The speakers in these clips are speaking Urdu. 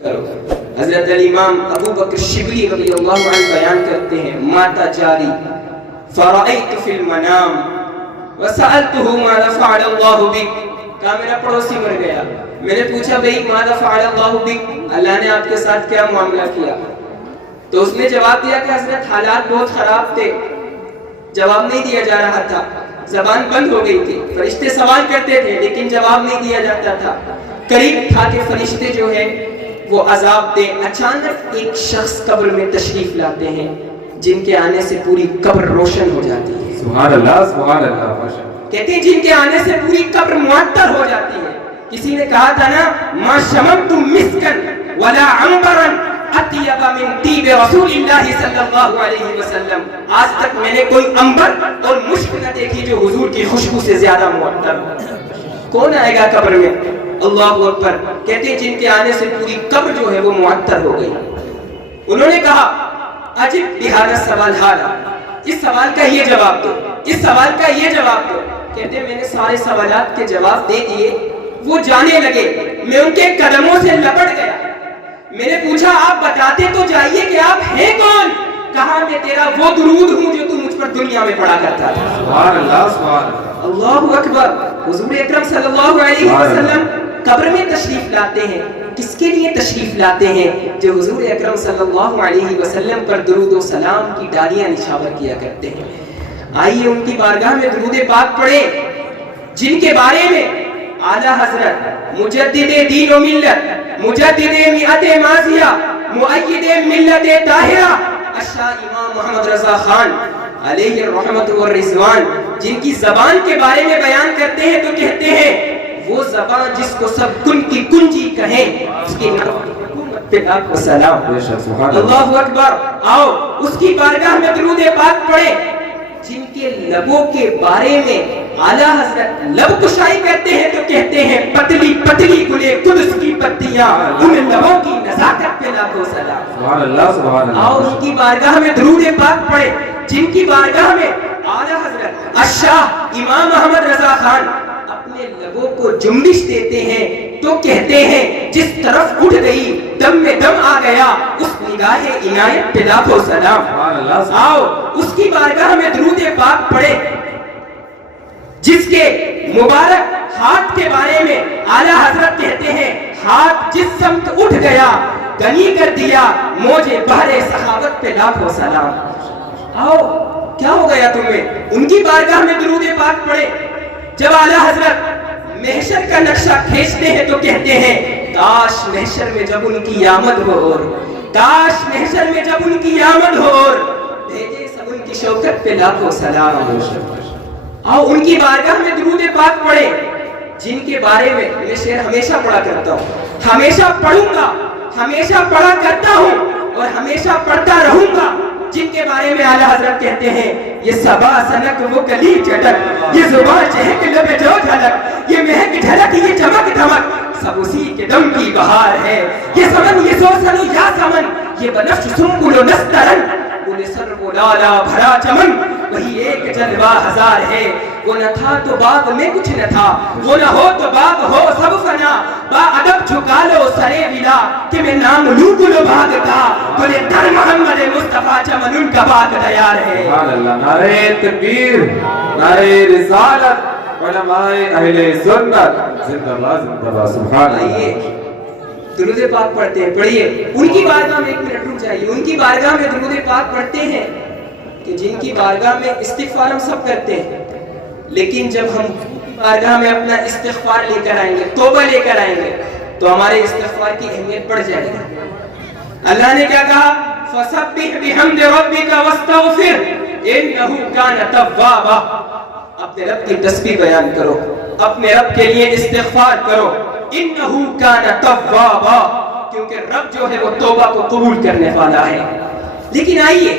حضرت الامام ابو بکر شبلی رضی اللہ عنہ بیان کرتے ہیں ماتا جاری فرأیت فی المنام وسألته ماذا فعل اللہ بک. کہا میرا پڑوسی مر گیا, میں نے پوچھا بھئی ماذا فعل اللہ بک, اللہ نے آپ کے ساتھ کیا معاملہ کیا؟ تو اس نے جواب دیا کہ حضرت حالات بہت خراب تھے, جواب نہیں دیا جا رہا تھا, زبان بند ہو گئی تھی, فرشتے سوال کرتے تھے لیکن جواب نہیں دیا جاتا تھا. قریب تھا کہ فرشتے جو ہیں وہ عذاب دیں. اچانک ایک شخص قبر میں تشریف لاتے ہیں جن کے آنے سے پوری قبر روشن ہو جاتی ہے. سبحان اللہ, سبحان اللہ. کہتے ہیں جن کے آنے سے پوری قبر معطر ہو جاتی ہے. کسی نے کہا تھا نا ما شممت مسکن ولا عنبرا اطیب من طیب رسول اللہ صلی اللہ علیہ وسلم, آج تک میں نے کوئی عنبر اور مشک نہ دیکھی جو حضور کی خوشبو سے زیادہ معطر ہو. کون آئے گا قبر میں؟ اللہ اکبر. کہتے ہیں جن کے آنے سے پوری قبر جو ہے وہ معطر ہو گئی. انہوں نے کہا عجب بہذا السوال حالا, اس سوال کا یہ جواب دو, اس سوال کا یہ جواب دو. کہتے ہیں میں نے سارے سوالات کے جواب دے دیے, وہ جانے لگے, میں ان کے قدموں سے لپٹ گیا. میں نے پوچھا آپ بتاتے تو جائیے کہ آپ ہیں کون؟ کہا میں تیرا وہ درود ہوں جو تو مجھ پر دنیا میں پڑھا کرتا تھا. سبحان اللہ, سبحان اللہ. اللہ اکبر. حضور اکرم صلی اللہ علیہ وسلم قبر میں تشریف لاتے ہیں. کس کے لیے تشریف لاتے ہیں؟ جو حضور اکرم صلی اللہ علیہ وسلم پر درود و سلام کی ڈالیاں نچھاور کیا کرتے ہیں. آئیے ان کی بارگاہ میں درود پاک پڑھیں جن کے بارے میں اعلیٰ حضرت مجدد دین و ملت, مجدد مئت ماضیہ, مؤید ملت طاہرہ الشاہ امام محمد رضا خان علیہ الرحمت والرضوان جن کی زبان کے بارے میں بیان کرتے ہیں تو کہتے ہیں وہ زبان جس کو سب کن کی کنجی کہیں اس کی حکومت پہ لاکھ سلام. اللہ اکبر. آؤ اس کی بارگاہ میں درود پاک پڑھیں جن کے لبوں کے بارے میں اعلیٰ حضرت لب کشائی کرتے ہیں تو کہتے ہیں پتلی پتلی گلے قدس کی پتیاں, ان لبوں کی نزاکت پہ لاکھوں سلام. سبحان اللہ, سبحان اللہ. آؤ ان کی بارگاہ میں درود پاک پڑھیں جن کی بارگاہ میں اعلیٰ حضرت الشاہ امام محمد رضا خان اپنے لبوں کو جنبش دیتے ہیں تو کہتے ہیں جس طرف اٹھ گئی دم میں دم آ گیا اس نگاہ عنایت پہ لاکھوں سلام. سبحان اللہ. آؤ اس کی بارگاہ میں درود پاک پڑھے جس کے مبارک ہاتھ کے بارے میں اعلیٰ حضرت کہتے ہیں ہاتھ جس سمت اٹھ گیا غنی کر دیا موجے بحر سخاوت پہ لاکھوں سلام. آؤ کیا ہو گیا تمہیں؟ ان کی بارگاہ میں درود پاک پڑھے. جب اعلیٰ حضرت محشر کا نقشہ کھینچتے ہیں تو کہتے ہیں کاش محشر میں جب ان کی آمد ہو, اور کاش محشر میں جب ان کی آمد ہو, اور بھیجے سب ان کی شوکت پہ لاکھوں سلام. آؤ ان کی بارگاہ میں درود پاک پڑھے جن کے بارے میں میں شعر ہمیشہ پڑھا کرتا ہوں, ہمیشہ پڑھوں گا, ہمیشہ پڑھا کرتا ہوں اور ہمیشہ پڑھتا رہوں گا, جن کے بارے میں اعلیٰ حضرت کہتے ہیں یہ صبا سنک وہ کلی چٹک, یہ زبان چہک لبے جو جھلک, یہ مہک جھلک یہ چمک دھمک, سب اسی کے دم کی بہار ہے. یہ سمن یہ سوسن یا سمن, یہ بنفش سنبل و نسترن, گل سر و لالا بھرا چمن, وہی ایک جلوہ ہزار ہے. وہ نہ تھا تو باغ میں کچھ نہ تھا, وہ نہ ہو تو باغ ہو سب فنا, با ادب جھکا لو سرے ولا کہ میں نام لوں گلو باغ کا, گلے در محمد مصطفیٰ چمن ان کا باغ تیار ہے. سبحان اللہ. نعرہ تکبیر, نعرہ رسالت, علماء اہل سنت زندہ باد, زندہ باد. سبحان اللہ. آئیے درود پاک پڑھتے ہیں. پڑھیے ان کی بارگاہ میں, ایک منٹ رک جائیے, ان کی بارگاہ میں درود پاک پڑھتے ہیں کہ جن کی بارگاہ میں استغفار ہم سب کرتے ہیں, لیکن جب ہم بارگاہ میں اپنا استغفار لے کر آئیں گے, توبہ لے کر آئیں گے, تو ہمارے استغفار کی اہمیت بڑھ جائے گی. اللہ نے کیا کہا فسبح بحمد ربک واستغفر انہ کان توابا. اپنے رب کی تسبیح بیان کرو, اپنے رب کے لیے استغفار کرو, انہ کان توابا, کیونکہ رب جو ہے وہ توبہ کو قبول کرنے والا ہے. لیکن آئیے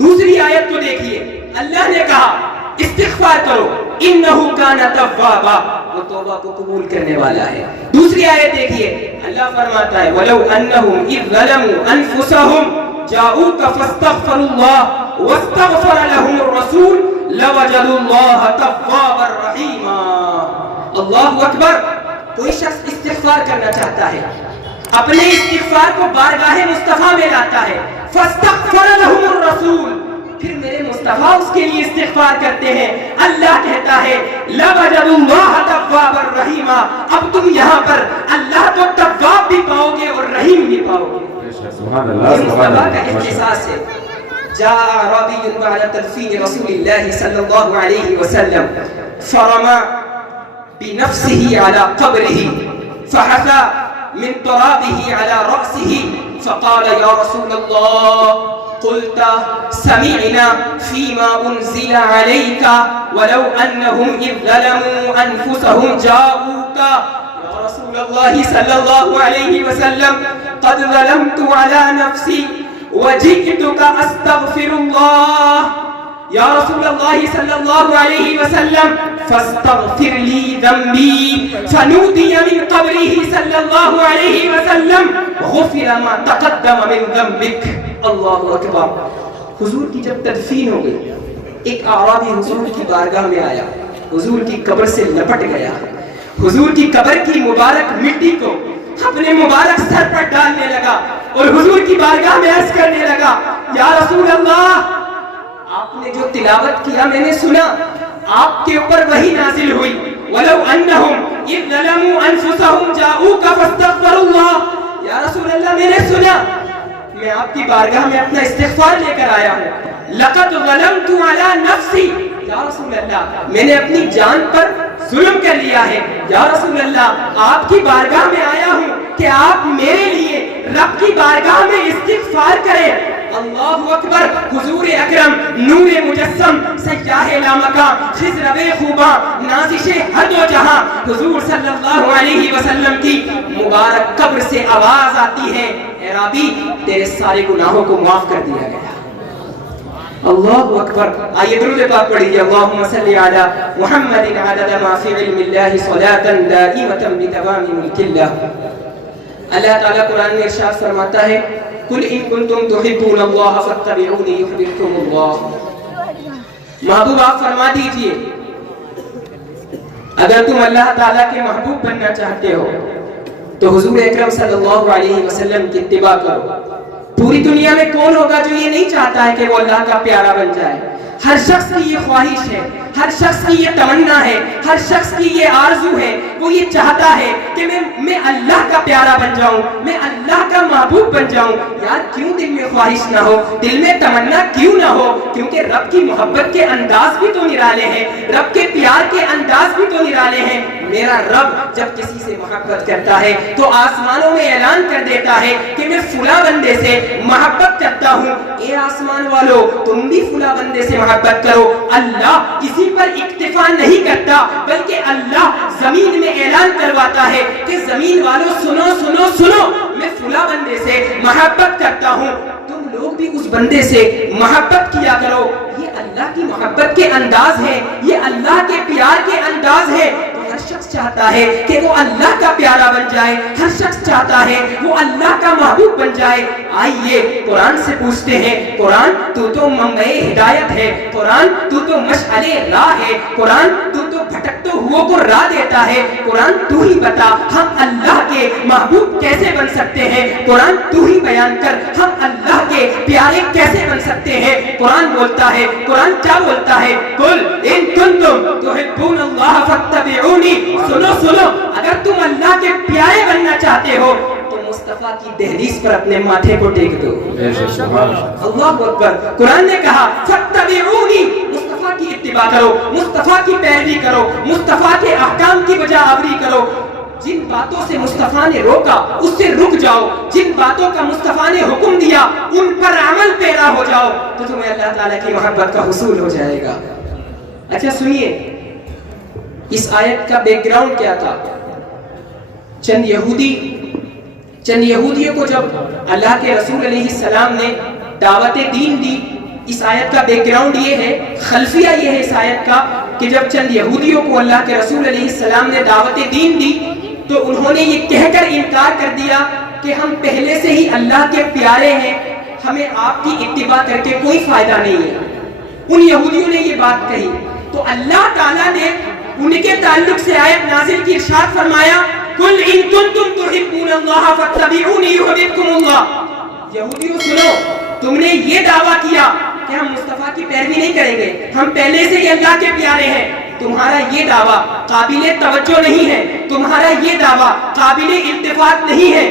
دوسری آیت کو دیکھیے, اللہ نے کہا استغفار کرو انہ کان توابا, وہ توبہ کو قبول کرنے والا ہے. دوسری آیت دیکھیے, اللہ فرماتا ہے وَلَوْ أَنَّهُمْ إِذْ ظَلَمُوا أَنفُسَهُمْ جَاءُوكَ فَاسْتَغْفَرُوا اللَّهَ وَاسْتَغْفَرَ لَهُمُ الرَّسُولُ لَوَجَدُوا اللَّهَ تَوَّابًا رَحِيمًا. اللہ اکبر. کوئی شخص استغفار کرنا چاہتا ہے, اپنے استغفار کو بارگاہ مصطفیٰ میں لاتا ہے، فاستغفر لهم الرسول، پھر میرے مصطفیٰ اس کے لیے استغفار کرتے ہیں، اللہ کہتا ہے لَوَجَدُوا اللَّهَ تَوَّابًا رَحِيمًا، اب تم یہاں پر اللہ کو تواب بھی پاؤ گے اور رحیم بھی پاؤ گے۔ سبحان اللہ، یہ سبحان مصطفیٰ کا اللہ۔ احساس ہے۔ جاء أعرابي بعد تدفين رسول الله صلى الله عليه وسلم فرمى بنفسه على قبره فحثى من ترابه على رأسه فقال يا رسول الله قلت سمعنا فيما أنزل عليك ولو أنهم إذ ظلموا أنفسهم جاءوك يا رسول الله صلى الله عليه وسلم قد ظلمت على نفسي وجئتك أستغفر الله يا رسول الله صلى الله عليه وسلم فاستغفر لي ذنبي فنودي من قبره صلى الله عليه وسلم غفر ما تقدم من ذنبك اللہ اکبر۔ حضور کی جب تدفین ہو گئی، ایک اعرابی حضور کی بارگاہ میں آیا، حضور کی قبر سے لپٹ گیا، حضور کی قبر کی مبارک مٹی کو اپنے مبارک سر پر ڈالنے لگا اور حضور کی بارگاہ میں عرض کرنے لگا یا رسول اللہ، آپ نے جو تلاوت کیا میں نے سنا، آپ کے اوپر وحی نازل ہوئی وَلَوْ أَنَّهُمْ إِذْ ظَلَمُوا أَنفُسَهُمْ جَاءُوكَ فَاسْتَغْفَرُوا اللَّهَ، یا رسول اللہ میں نے سنا، میں آپ کی بارگاہ میں اپنا استغفار لے کر آیا ہوں، لَقَدْ ظَلَمْتُ عَلَى نَفْسِي، یا رسول اللہ میں نے اپنی جان پر ظلم کر لیا ہے، یا رسول اللہ آپ کی بارگاہ میں آیا ہوں کہ آپ میرے لیے رب کی بارگاہ میں استغفار کریں۔ اللہ اکبر۔ حضور اکرم نور مجسم سیاہ لامکان خضر بے خوباں نازش حد و جہاں حضور صلی اللہ علیہ وسلم کی مبارک قبر سے آواز آتی ہے اے ربی تیرے سارے گناہوں کو معاف کر دیا گیا۔ اللہ اکبر۔ آئیے درود پاک پڑھیے، اللہم صلی علی محمد عدد ما فی علم اللہ صلاة دائمة بتمام ملک اللہ۔ اللہ تعالیٰ قرآن میں ارشاد فرماتا ہے قل ان کنتم تحبون اللہ فاتبعونی یحببکم اللہ۔ محبوب آپ فرما دیجئے اگر تم اللہ تعالیٰ کے محبوب بننا چاہتے ہو تو حضور اکرم صلی اللہ علیہ وسلم کی اتباع کرو۔ پوری دنیا میں کون ہوگا جو یہ نہیں چاہتا ہے کہ وہ اللہ کا پیارا بن جائے؟ ہر شخص کی یہ خواہش ہے، ہر شخص کی یہ تمنا ہے، ہر شخص کی یہ آرزو ہے، وہ یہ چاہتا ہے کہ میں اللہ کا پیارا بن جاؤں، میں اللہ کا محبوب بن جاؤں۔ یار کیوں دل میں خواہش نہ ہو، دل میں تمنا کیوں نہ ہو؟ کیونکہ رب کی محبت کے انداز بھی تو نرالے ہیں، رب کے پیار کے انداز بھی تو نرالے ہیں۔ میرا رب جب کسی سے محبت کرتا ہے تو آسمانوں میں اعلان کر دیتا ہے کہ میں فلاں بندے سے محبت کرتا ہوں، اے آسمان والو تم بھی فلاں بندے سے محبت کرو۔ اللہ اسی پر اکتفا نہیں کرتا بلکہ اللہ زمین میں اعلان کرواتا ہے کہ زمین والو سنو سنو سنو، میں فلاں بندے سے محبت کرتا ہوں، تم لوگ بھی اس بندے سے محبت کیا کرو۔ یہ اللہ کی محبت کے انداز ہے، یہ اللہ کے پیار کے انداز ہے۔ ہر شخص چاہتا ہے کہ وہ اللہ کا پیارا بن جائے، ہر شخص چاہتا ہے وہ اللہ کا محبوب بن جائے۔ آئیے قرآن سے پوچھتے ہیں، قرآن تو منبع ہدایت ہے، قرآن تو مشعل راہ ہے، قرآن تو بھٹکتے ہوئے کو راہ دیتا ہے، قرآن تو ہی بتا ہم اللہ کے محبوب کیسے بن سکتے ہیں، قرآن تو ہی بیان کر ہم اللہ کے پیارے کیسے بن سکتے ہیں۔ قرآن بولتا ہے، قرآن کیا بولتا ہے؟ قل ان کنتم تحبون اللہ فاتبعونی، سنو سنو اگر تم اللہ کے پیارے بننا چاہتے ہو تو مصطفیٰ کی دہلیز پر اپنے ماتھے کو ٹیک دو۔ اللہ اکبر۔ قرآن نے کہا فاتبعونی، مصطفیٰ کی اتباع کرو، مصطفیٰ کی پیروی کرو، مصطفیٰ کے احکام کی بجا آوری کرو۔ جن باتوں سے مصطفیٰ نے روکا اس سے رک جاؤ، جن باتوں کا مصطفیٰ نے حکم دیا ان پر عمل پیرا ہو جاؤ تو تمہیں اللہ تعالیٰ کی محبت کا حصول ہو جائے گا۔ اچھا سنیے اس آیت کا بیک گراؤنڈ کیا تھا۔ چند یہودیوں کو جب اللہ کے رسول علیہ السلام نے دعوت دین دی، اس آیت کا بیک گراؤنڈ یہ ہے، خلفیہ یہ ہے اس آیت کا کہ جب چند یہودیوں کو اللہ کے رسول علیہ السلام نے دعوت دین دی تو انہوں نے یہ کہہ کر انکار کر دیا کہ ہم پہلے سے ہی اللہ کے پیارے ہیں، ہمیں آپ کی اتباع کر کے کوئی فائدہ نہیں ہے۔ ان یہودیوں نے یہ بات کہی تو اللہ تعالیٰ نے ان کے تعلق سے آیت نازل کی، ارشاد فرمایا قل ان کنتم تحبون اللہ فاتبعونی یحببکم اللہ. یہودیوں سنو، تم نے یہ دعویٰ کیا کہ ہم مصطفیٰ کی پیروی نہیں کریں گے، ہم پہلے سے ہی اللہ کے پیارے ہیں. تمہارا یہ دعویٰ قابل توجہ نہیں ہے، تمہارا یہ دعویٰ قابل التفات نہیں ہے.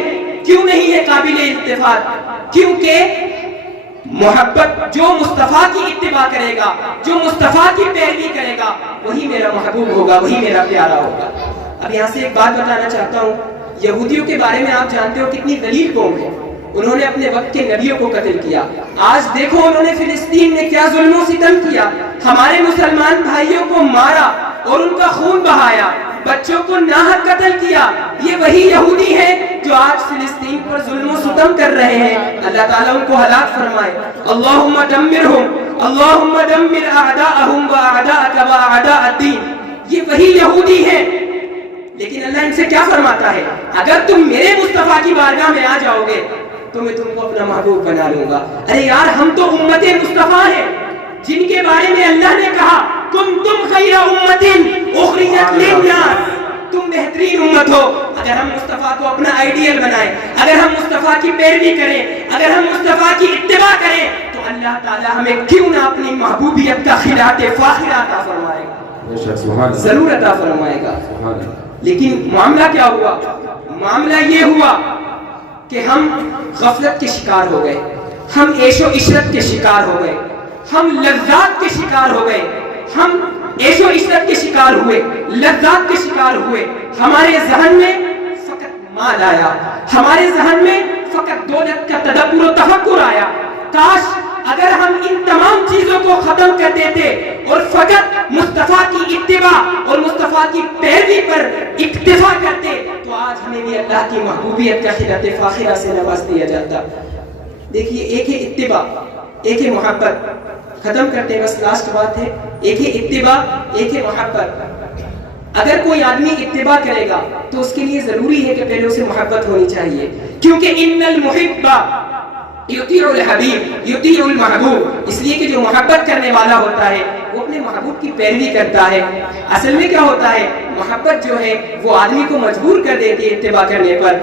کیوں نہیں ہے قابل التفات؟ کیونکہ محبت جو مصطفیٰ کی اتباع کرے گا، جو مصطفیٰ کی پیروی کرے گا، وہی میرا محبوب ہوگا، وہی میرا پیارا ہوگا. اب یہاں سے ایک بات بتانا چاہتا ہوں. یہودیوں کے بارے میں آپ جانتے ہو کتنی ذلیل قوم ہے. انہوں نے اپنے وقت کے نبیوں کو قتل کیا. آج دیکھو انہوں نے فلسطین میں کیا ظلم و ستم کیا. ہمارے مسلمان بھائیوں کو مارا اور ان کا خون بہایا، بچوں کو ناحق قتل کیا. یہ وہی یہودی ہیں جو آج فلسطین پر ظلم و ستم کر رہے ہیں. اللہ تعالیٰ ان کو ہلاک فرمائے. اللہم دمرہم، اللہم دمر اعداءہم واعداءک واعداء الدین. یہ وہی یہودی ہیں. لیکن اللہ ان سے کیا فرماتا ہے؟ اگر تم میرے مصطفیٰ کی بارگاہ میں آ جاؤ گے تو میں تم کو اپنا محبوب بنا لوں گا. ارے یار، ہم تو امت مصطفیٰ ہیں جن کے بارے میں اللہ نے کہا کنتم خیر امت اخرجت للناس، تم بہترین امت ہو. اگر ہم مصطفیٰ کو اپنا آئیڈیل بنائیں، اگر ہم مصطفیٰ کی پیروی کریں، اگر ہم مصطفیٰ کی اتباع کریں، تو اللہ تعالیٰ ہمیں کیوں نہ اپنی محبوبیت کا خلعت فاخرہ عطا فرمائے گا، ضرور عطا فرمائے گا. لیکن معاملہ کیا ہوا؟ معاملہ یہ ہوا کہ ہم غفلت کے شکار ہو گئے، ہم عیش و عشرت کے شکار ہو گئے، ہم لذات کے شکار ہو گئے، ہم عیش و عشرت کے شکار ہوئے، لذات کے شکار ہوئے. ہمارے ذہن میں فقط مال آیا، ہمارے ذہن میں فقط دولت کا تدبر و تفکر آیا. کاش اگر ہم ان تمام چیزوں کو ختم کر دیتے اور فقط مصطفیٰ کی اتباع اور مصطفیٰ کی پیروی پر اکتفا کرتے تو آج ہمیں بھی اللہ کی محبوبیت کا خلعت فاخرہ سے نواز دیا جاتا. دیکھیے، ایک ہے اتباع، ایک ہے محبت. ختم کرتے ہیں، بس لاسٹ بات ہے. ایک ہے اتباع، ایک ہے محبت. اگر کوئی آدمی اتباع کرے گا تو اس کے لیے ضروری ہے کہ پہلے اسے محبت ہونی چاہیے، کیونکہ ان المحب یطیع الحبیب یطیع المحبوب. اس لیے کہ جو محبت کرنے والا ہوتا ہے وہ اپنے محبوب کی پیروی کرتا ہے. اصل میں کیا ہوتا ہے، محبت جو ہے وہ آدمی کو مجبور کر دیتی ہے اتباع کرنے پر.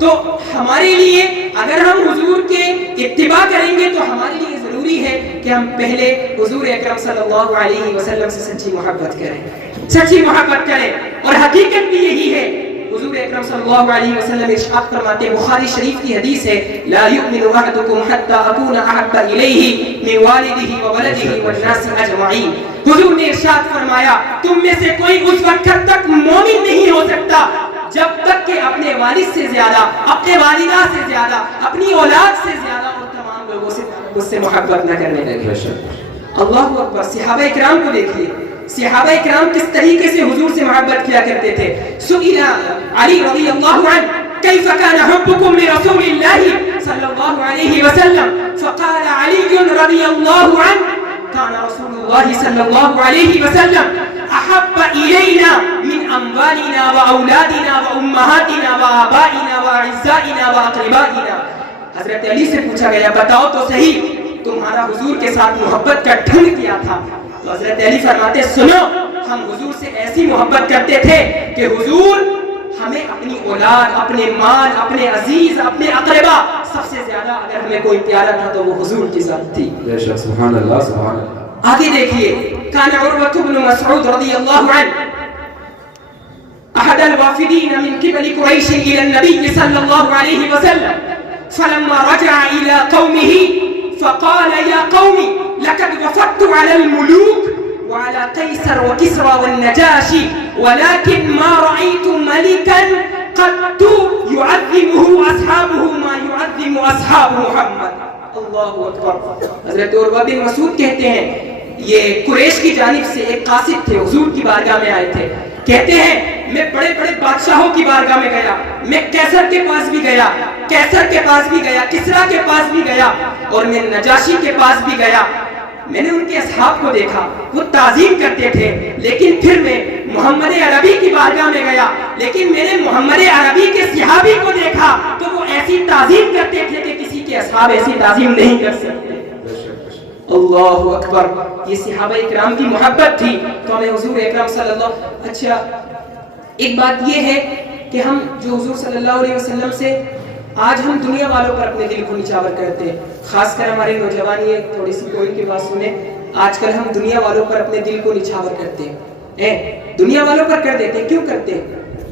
تو ہمارے لیے اگر ہم حضور کے اتباع کریں گے تو ہمارے لیے ضروری ہے کہ ہم پہلے حضور اکرم صلی اللہ علیہ وسلم سے سچی محبت کریں، سچی محبت کریں. اور حقیقت بھی یہی ہے. حضور اکرم صلی اللہ علیہ وسلم ارشاد فرماتے ہیں، بخاری شریف کی حدیث ہے، لا یؤمن احدکم حتی اکون احب الیہ من والدہ وولدہ والناس اجمعین. حضور نے ارشاد فرمایا تم میں سے کوئی اس وقت تک مومن نہیں ہو سکتا جب تک کہ اپنے والد سے زیادہ، اپنے والدہ سے زیادہ، اپنی اولاد سے زیادہ اور تمام لوگوں سے اس سے محبت نہ کرنے لگے. اللہ اکبر. صحابہ اکرام کو دیکھیے، صحابہ اکرام کس طریقے سے حضور سے محبت کیا کرتے تھے. سئل علی رضی اللہ عنہ کیف کان حبکم لرسول اللہ صلی اللہ علیہ وسلم فقال علی رضی اللہ عنہ کان رسول اللہ صلی اللہ علیہ وسلم احب الینا من اموالنا واولادنا وامہاتنا وآبائنا واعزائنا واقربائنا. حضرت علی سے پوچھا گیا بتاؤ تو صحیح تمہارا حضور کے ساتھ محبت کا ڈھنگ کیا تھا. تو حضرت علی فرماتے سنو، ہم حضور سے ایسی محبت کرتے تھے کہ حضور ہمیں اپنی اولاد، اپنے مال، اپنے عزیز، اپنے اقربا، سب سے زیادہ اگر ہمیں کوئی پیارا تھا تو وہ حضور کی ذات تھی. بے شک. سبحان اللہ، سبحان اللہ. آگے دیکھیے، کان عروۃ بن مسعود رضی اللہ عنہ احد الوافدین من قبل قریش الى النبی صلی اللہ علیہ وسلم فلما رجع الى قومه فقال يا قوم لقد وفدت على الملوك وعلى قيصر وكسرى والنجاشي ولكن ما رأيت ملكا قد يعظمه أصحابه ما يعظم أصحاب محمد. اللہ اکبر. حضرت عروہ بن مسعود کہتے ہیں یہ قریش کی جانب سے ایک قاصد تھے، حضور کی بارگاہ میں آئے تھے. کہتے ہیں میں بڑے بڑے بادشاہوں کی بارگاہ میں گیا، میں کیسر کے پاس بھی گیا، کیسر کے پاس بھی گیا، کسرا کے پاس بھی گیا، اور میں نجاشی کے پاس بھی گیا. میں نے ان کے اصحاب کو دیکھا، وہ تعظیم کرتے تھے. لیکن پھر میں محمد عربی کی بارگاہ میں گیا، لیکن میں نے محمد عربی کے صحابی کو دیکھا تو وہ ایسی تعظیم کرتے تھے کہ کسی کے اصحاب ایسی تعظیم نہیں کر سکتے. اللہ اکبر. یہ صحابہ اکرام کی محبت تھی. تو ہمیں حضور اکرم صلی اللہ. اچھا ایک بات یہ ہے کہ ہم جو حضور صلی اللہ علیہ وسلم سے آج ہم دنیا والوں پر اپنے دل کو نچھاور کرتے ہیں، خاص کر ہمارے نوجوان یہ تھوڑی سی پوائنٹ کی بات سنیں، آج کل ہم دنیا والوں پر اپنے دل کو نچھاور کرتے ہیں، دنیا والوں پر کر دیتے ہیں. کیوں کرتے ہیں؟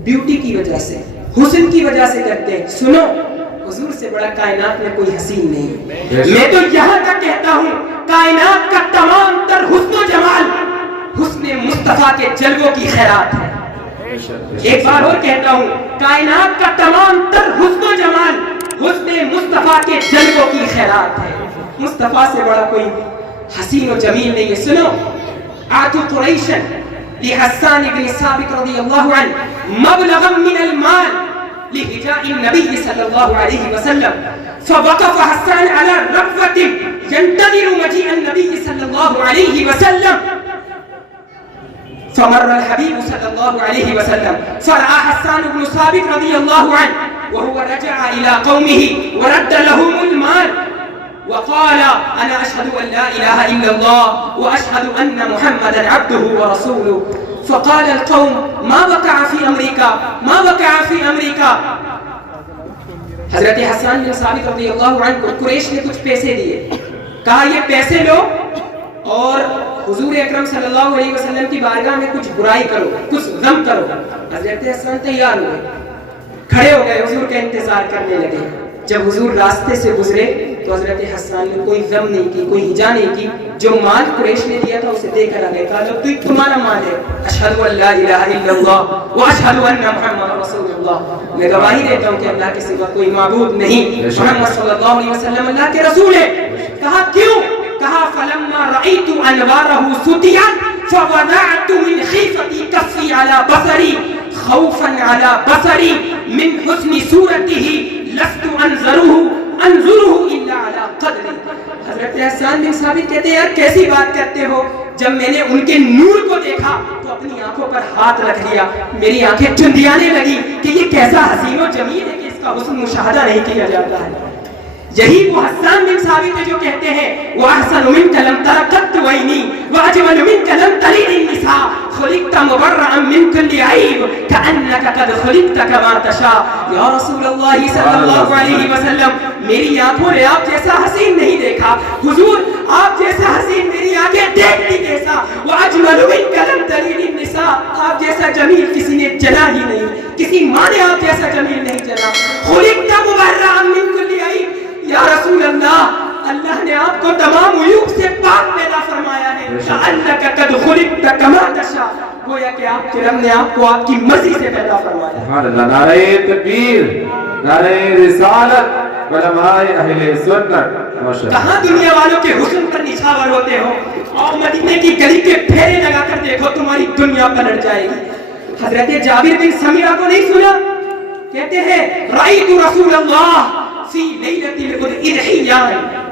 بیوٹی کی وجہ سے، حسن کی وجہ سے کرتے ہیں. سنو، حضور سے بڑا کائنات میں کوئی حسین نہیں. میں تو یہاں تک کہتا ہوں کائنات کا تمام تر حسن و جمال حسن مصطفیٰ کے جلووں کی خیرات ہے. ایک بار اور کہتا ہوں کائنات کا تمام تر حسن و جمال حسن مصطفیٰ کے جلووں کی خیرات ہے. مصطفیٰ سے بڑا کوئی حسین و جمیل نہیں ہے. سنو، آتو قریشن لحسان بن ثابت رضی اللہ عنہ مبلغا من المال لہجاء النبی صلی اللہ علیہ وسلم فوقف حسان على ركبة ينتظر مجيء النبي صلی اللہ علیہ وسلم فمر الحبيب صلى الله عليه وسلم فرأى حسان بن ثابت رضي الله عنه وهو رجع إلى قومه ورد لهم المال وقال أنا أشهد أن لا إله إلا الله وأشهد أن محمدا عبده ورسوله. فقال القوم ما وقع في أمريكا ما وقع في أمريكا. حضرت حسان بن ثابت رضی اللہ عنہ کو قریش نے کچھ پیسے دیے، کہا یہ پیسے لو اور حضور اکرم صلی اللہ علیہ وسلم کی بارگاہ میں کچھ برائی کرو، کچھ غم کرو. حضرت حسان تیار ہوئے، کھڑے ہو گئے، حضور کا انتظار کرنے لگے. جب حضور راستے سے گزرے تو حضرت حسان نے کوئی غم نہیں کی، کوئی ہجا نہیں کی. جو مال قریش نے دیا تھا اسے دے کر آ گئے، کہا لو تو تمہارا مال ہے، اشہد ان لا الہ الا اللہ واشہد ان محمد رسول اللہ. میں گواہی دیتا ہوں کہ اللہ کے سوا کوئی معبود نہیں، محمد صلی اللہ علیہ وسلم اللہ کے رسول ہے. کہا کیوں؟ کہا فلما رأيت انواره سطيا فوضعت من خيفتي كفي على بصري خوفا على بصري من حسن صورته لست انظره الا على قدري. حضرت حسان بن ثابت کہتے ہیں یار کیسی بات کرتے ہو، جب میں نے ان کے نور کو دیکھا تو اپنی آنکھوں پر ہاتھ رکھ لیا، میری آنکھیں چندیانے لگی کہ یہ کیسا حسین و جمیل ہے کہ اس کا حسن مشاہدہ نہیں کیا جاتا ہے. یہی وہ حسان بن ثابت ہے جو کہتے ہیں وَأَحْسَنُ مِنْكَ لَمْ تَرَ قَطُّ عَيْنِي وَأَجْمَلُ مِنْكَ لَمْ تَلِدِ النِّسَاءُ خُلِقْتَ مُبَرَّأً مِنْ كُلِّ عَيْبٍ كَأَنَّكَ قَدْ خُلِقْتَ كَمَا تَشَاءُ. یا رسول اللہ صلی اللہ علیہ وسلم، میری آنکھوں نے آپ جیسا حسین نہیں دیکھا. حضور آپ جیسا حسین میری آنکھیں دیکھتی کیسا. وَأَجْمَلُ مِنْكَ لَمْ تَلِدِ النِّسَاءُ، آپ جیسا جمیل کسی نے جنا ہی نہیں، کسی ماں نے آپ جیسا جمیل نہیں جنا. خُلِقْتَ مُبَرَّأً مِنْ كُلِّ عَيْبٍ، یا رسول اللہ، اللہ نے آپ کو تمام عیوب سے پاک پیدا فرمایا ہے. کأنک قد خلقت کما تشاء، گویا کہ آپ کے رب نے آپ کو آپ کی مرضی سے پیدا فرمایا. سبحان اللہ. نعرہ تکبیر، نعرہ رسالت، علماء اہل سنت. کہاں دنیا والوں کے حسن پر نچھاور ہوتے ہو؟ اور مدینے کی گلی کے پھیرے لگا کر دیکھو، تمہاری دنیا پلٹ جائے گی. حضرت جابر بن سمیرہ کو نہیں سنا؟ کہتے ہیں رأیت رسول اللہ فی لیلۃ الاضحیہ،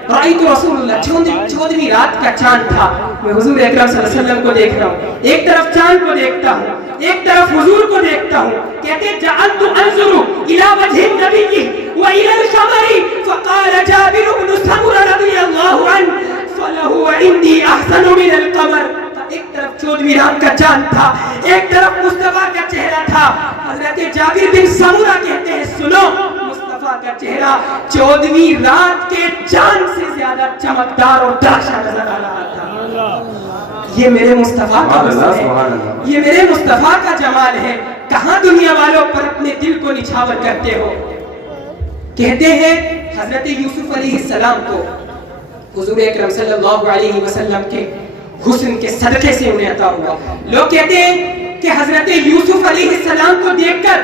رأیت رسول اللہ، 14ویں رات کا چاند تھا. میں حضور اکرم صلی اللہ علیہ وسلم کو دیکھ رہا ہوں، ایک طرف چاند کو دیکھتا ہوں، ایک طرف حضور کو دیکھتا ہوں. کہتے جعلت انظر الی وجہ النبی والی القمر فقال جابر بن سمرہ رضی اللہ عنہ فلہ عندی احسن من القمر. ایک طرف 14ویں رات کا چاند تھا، ایک طرف مصطفیٰ کا چہرہ تھا. حضرت جابر بن سمرہ کہتے ہیں سنو، مصطفیٰ کا چہرہ 14ویں رات کے چاند سے زیادہ چمکدار اور درخشاں نظر آ رہا تھا. یہ میرے مصطفیٰ کا حسن ہے، یہ میرے مصطفیٰ کا جمال ہے. کہاں دنیا والوں پر اپنے دل کو نچھاور کرتے ہو؟ کہتے ہیں حضرت یوسف علیہ السلام کو حضور اکرم صلی اللہ علیہ وسلم کے حسن کے صدقے سے انہیں عطا ہوا. لوگ کہتے ہیں کہ حضرت یوسف علیہ السلام کو دیکھ کر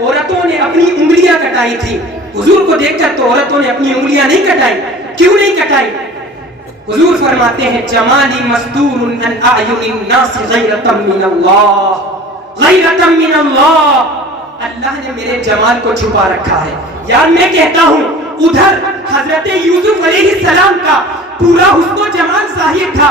عورتوں نے اپنی انگلیاں کٹائی تھی، حضور کو دیکھ کر تو عورتوں نے اپنی انگلیاں نہیں کٹائی. کیوں نہیں کٹائی؟ حضور فرماتے ہیں جمالی مستور عن اعین الناس غیرۃ من اللہ، غیرۃ من اللہ. اللہ نے میرے جمال کو چھپا رکھا ہے. یار میں کہتا ہوں ادھر حضرت یوسف علیہ السلام کا پورا حسن و جمال ظاہر تھا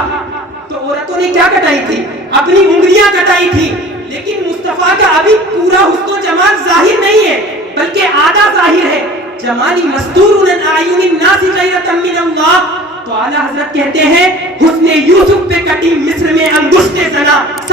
تو عورتوں نے کیا کٹائی تھی؟ اپنی انگلیاں کٹائی تھی. لیکن مصطفیٰ کا ابھی پورا حسن و جمال ظاہر نہیں ہے بلکہ آدھا ظاہر ہے. جمالی مستور عن اعین الناس غیرۃ من اللہ. تو اعلیٰ حضرت کہتے ہیں حسن یوسف پہ کٹی مصر میں انگشت زنا